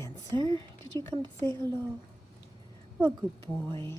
Spencer, did you come to say hello? What good boy.